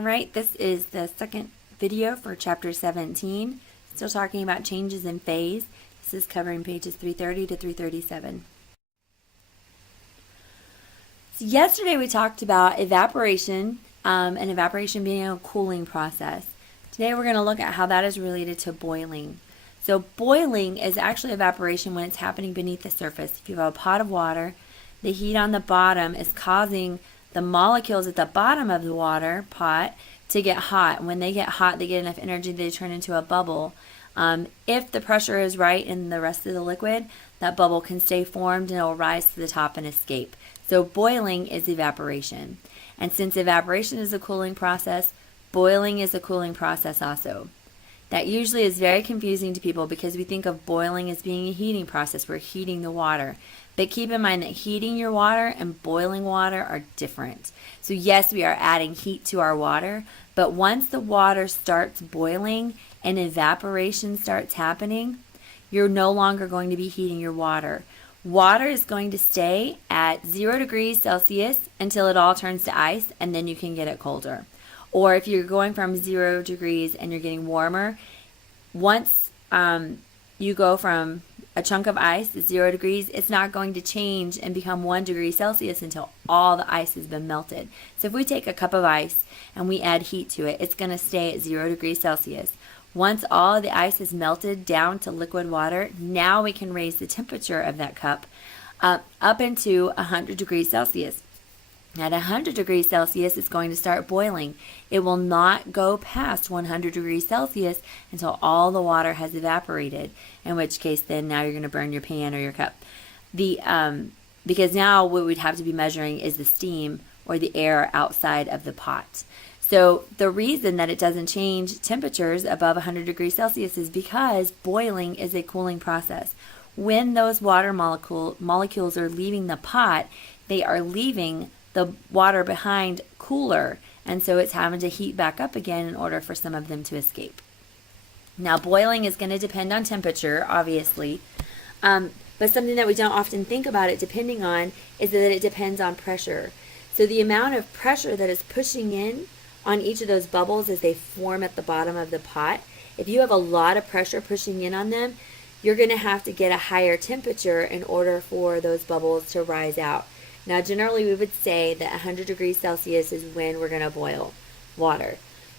All right, this is the second video for chapter 17. Still talking about changes in phase. This is covering pages 330 to 337. So yesterday we talked about evaporation and evaporation being a cooling process. Today we're going to look at how that is related to boiling. So boiling is actually evaporation when it's happening beneath the surface. If you have a pot of water, the heat on the bottom is causing the molecules at the bottom of the water pot to get hot. When they get hot, they get enough energy, they turn into a bubble. If the pressure is right in the rest of the liquid, that bubble can stay formed and it will rise to the top and escape. So boiling is evaporation. And since evaporation is a cooling process, boiling is a cooling process also. That usually is very confusing to people because we think of boiling as being a heating process. We're heating the water. But keep in mind that heating your water and boiling water are different. So yes, we are adding heat to our water, but once the water starts boiling and evaporation starts happening, you're no longer going to be heating your water. Water is going to stay at 0 degrees Celsius until it all turns to ice, and then you can get it colder. Or if you're going from 0 degrees and you're getting warmer, once you go from a chunk of ice at 0 degrees, it's not going to change and become 1 degree Celsius until all the ice has been melted. So if we take a cup of ice and we add heat to it, it's going to stay at 0 degrees Celsius. Once all of the ice is melted down to liquid water, now we can raise the temperature of that cup up into 100 degrees Celsius. At 100 degrees Celsius, it's going to start boiling. It will not go past 100 degrees Celsius until all the water has evaporated, in which case then now you're going to burn your pan or your cup. Because now what we'd have to be measuring is the steam or the air outside of the pot. So the reason that it doesn't change temperatures above 100 degrees Celsius is because boiling is a cooling process. When those water molecules are leaving the pot, they are leaving the water behind cooler, and so it's having to heat back up again in order for some of them to escape. Now boiling is going to depend on temperature, obviously, but something that we don't often think about it depending on is that it depends on pressure. So the amount of pressure that is pushing in on each of those bubbles as they form at the bottom of the pot, if you have a lot of pressure pushing in on them, you're going to have to get a higher temperature in order for those bubbles to rise out. Now, generally, we would say that 100 degrees Celsius is when we're going to boil water.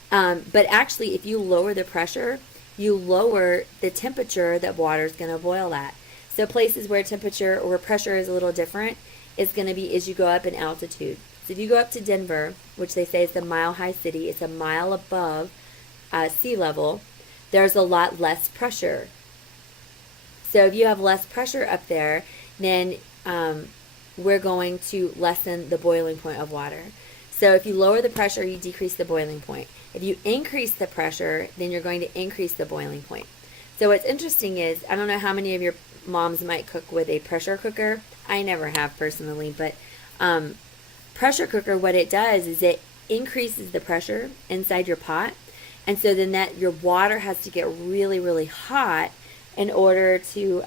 But actually, if you lower the pressure, you lower the temperature that water is going to boil at. So places where temperature or pressure is a little different is going to be as you go up in altitude. So if you go up to Denver, which they say is the mile-high city, it's a mile above sea level, there's a lot less pressure. So if you have less pressure up there, then we're going to lessen the boiling point of water. So if you lower the pressure, you decrease the boiling point. If you increase the pressure, then you're going to increase the boiling point. So what's interesting is, I don't know how many of your moms might cook with a pressure cooker. I never have personally, but pressure cooker, what it does is it increases the pressure inside your pot, and so then that your water has to get really, really hot in order to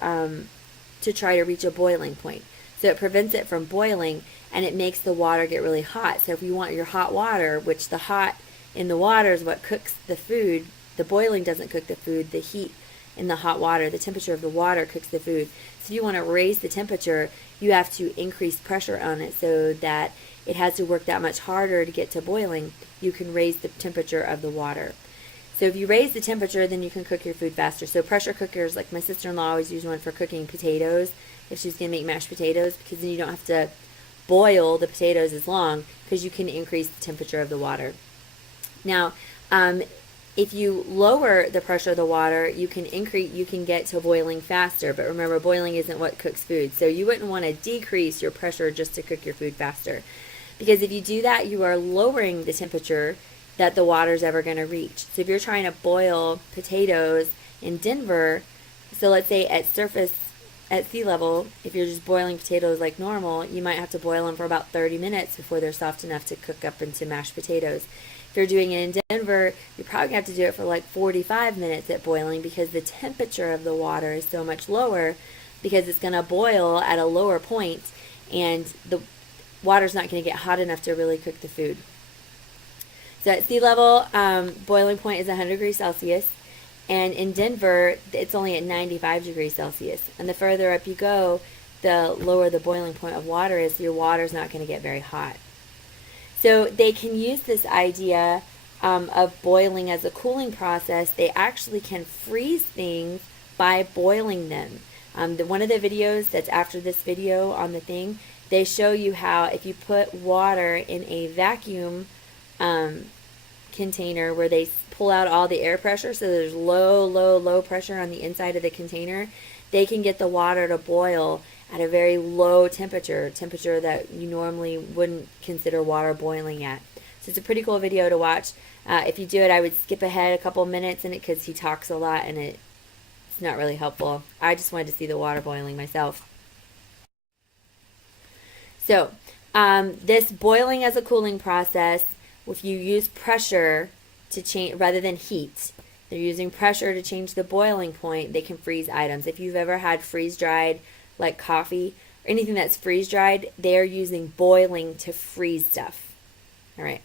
try to reach a boiling point. So it prevents it from boiling, and it makes the water get really hot. So if you want your hot water, which the hot in the water is what cooks the food, the boiling doesn't cook the food, the heat in the hot water, the temperature of the water cooks the food. So if you want to raise the temperature, you have to increase pressure on it so that it has to work that much harder to get to boiling. You can raise the temperature of the water. So if you raise the temperature, then you can cook your food faster. So pressure cookers, like my sister-in-law always used one for cooking potatoes, if she's going to make mashed potatoes, because then you don't have to boil the potatoes as long because you can increase the temperature of the water. Now, if you lower the pressure of the water, you can get to boiling faster. But remember, boiling isn't what cooks food. So you wouldn't want to decrease your pressure just to cook your food faster. Because if you do that, you are lowering the temperature that the water is ever going to reach. So if you're trying to boil potatoes in Denver, so let's say at sea level, if you're just boiling potatoes like normal, you might have to boil them for about 30 minutes before they're soft enough to cook up into mashed potatoes. If you're doing it in Denver, you're probably going to have to do it for like 45 minutes at boiling because the temperature of the water is so much lower because it's going to boil at a lower point and the water's not going to get hot enough to really cook the food. So at sea level, boiling point is 100 degrees Celsius. And in Denver, it's only at 95 degrees Celsius. And the further up you go, the lower the boiling point of water is. So your water's not going to get very hot. So they can use this idea of boiling as a cooling process. They actually can freeze things by boiling them. One of the videos that's after this video on the thing, they show you how if you put water in a vacuum container where they pull out all the air pressure, so there's low pressure on the inside of the container, they can get the water to boil at a very low temperature that you normally wouldn't consider water boiling at. So it's a pretty cool video to watch. If you do it, I would skip ahead a couple minutes in it because he talks a lot and it's not really helpful. I just wanted to see the water boiling myself. So this boiling as a cooling process, if you use pressure to change rather than heat, they're using pressure to change the boiling point, they can freeze items. If you've ever had freeze-dried like coffee or anything that's freeze-dried, they're using boiling to freeze stuff. All right.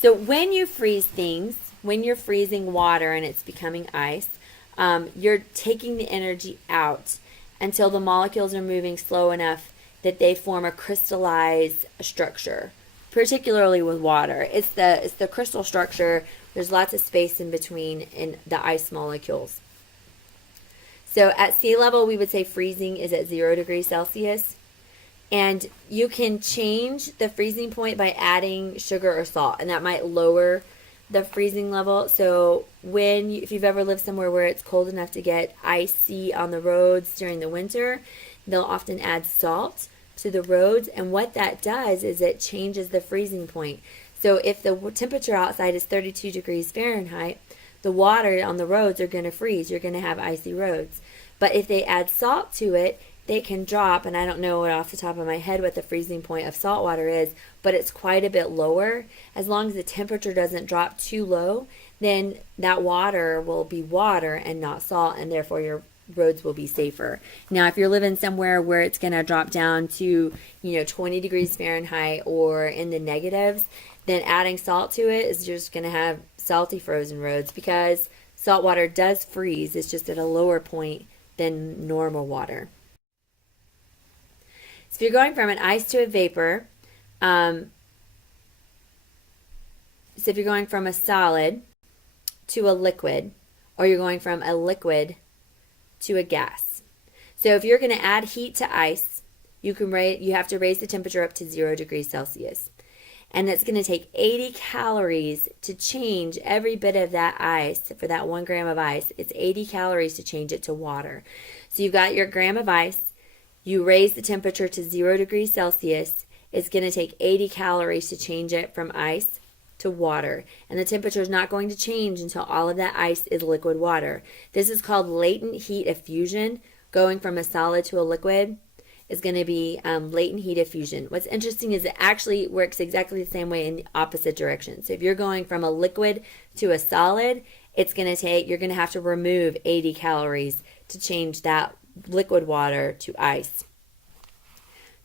So when you freeze things, when you're freezing water and it's becoming ice, you're taking the energy out until the molecules are moving slow enough that they form a crystallized structure, particularly with water. It's the crystal structure. There's lots of space in between in the ice molecules. So at sea level, we would say freezing is at 0 degrees Celsius. And you can change the freezing point by adding sugar or salt, and that might lower the freezing level. So if you've ever lived somewhere where it's cold enough to get icy on the roads during the winter, they'll often add salt to the roads, and what that does is it changes the freezing point. So if the temperature outside is 32 degrees Fahrenheit, the water on the roads are going to freeze. You're going to have icy roads. But if they add salt to it, they can drop, and I don't know off the top of my head what the freezing point of salt water is, but it's quite a bit lower. As long as the temperature doesn't drop too low, then that water will be water and not salt, and therefore your roads will be safer. Now, if you're living somewhere where it's going to drop down to 20 degrees Fahrenheit or in the negatives, then adding salt to it is just going to have salty frozen roads, because salt water does freeze. It's just at a lower point than normal water. So if you're going from an ice to a vapor, so if you're going from a solid to a liquid, or you're going from a liquid to a gas. So if you're going to add heat to ice, you have to raise the temperature up to 0 degrees Celsius. And it's going to take 80 calories to change every bit of that ice. For that 1 gram of ice, it's 80 calories to change it to water. So you've got your gram of ice. You raise the temperature to 0 degrees Celsius. It's going to take 80 calories to change it from ice to water. And the temperature is not going to change until all of that ice is liquid water. This is called latent heat diffusion. Going from a solid to a liquid is going to be latent heat diffusion. What's interesting is it actually works exactly the same way in the opposite direction. So if you're going from a liquid to a solid, you're going to have to remove 80 calories to change that liquid water to ice.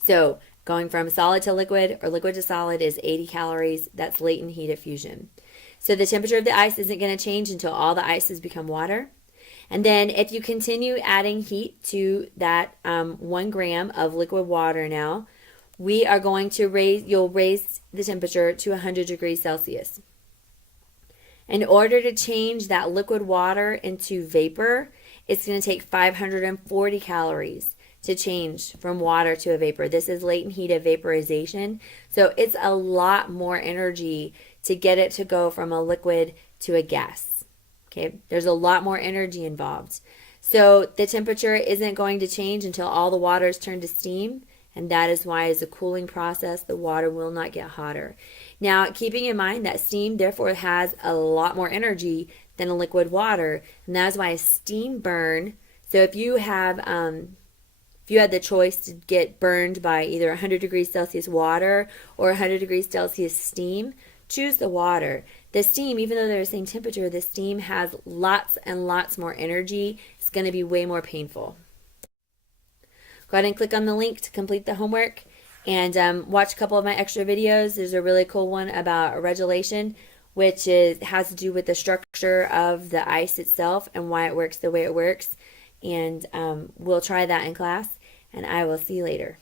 So going from solid to liquid or liquid to solid is 80 calories. That's latent heat diffusion. So the temperature of the ice isn't going to change until all the ice has become water. And then if you continue adding heat to that 1 gram of liquid water now, you'll raise the temperature to 100 degrees Celsius. In order to change that liquid water into vapor, it's going to take 540 calories to change from water to a vapor. This is latent heat of vaporization. So it's a lot more energy to get it to go from a liquid to a gas. Okay, there's a lot more energy involved. So the temperature isn't going to change until all the water is turned to steam, and that is why as a cooling process, the water will not get hotter. Now, keeping in mind that steam therefore has a lot more energy than a liquid water, and that's why a steam burn, so if you had the choice to get burned by either 100 degrees Celsius water or 100 degrees Celsius steam, choose the water. The steam, even though they're the same temperature, the steam has lots and lots more energy. It's going to be way more painful. Go ahead and click on the link to complete the homework and watch a couple of my extra videos. There's a really cool one about regulation which is has to do with the structure of the ice itself and why it works the way it works. And we'll try that in class, and I will see you later.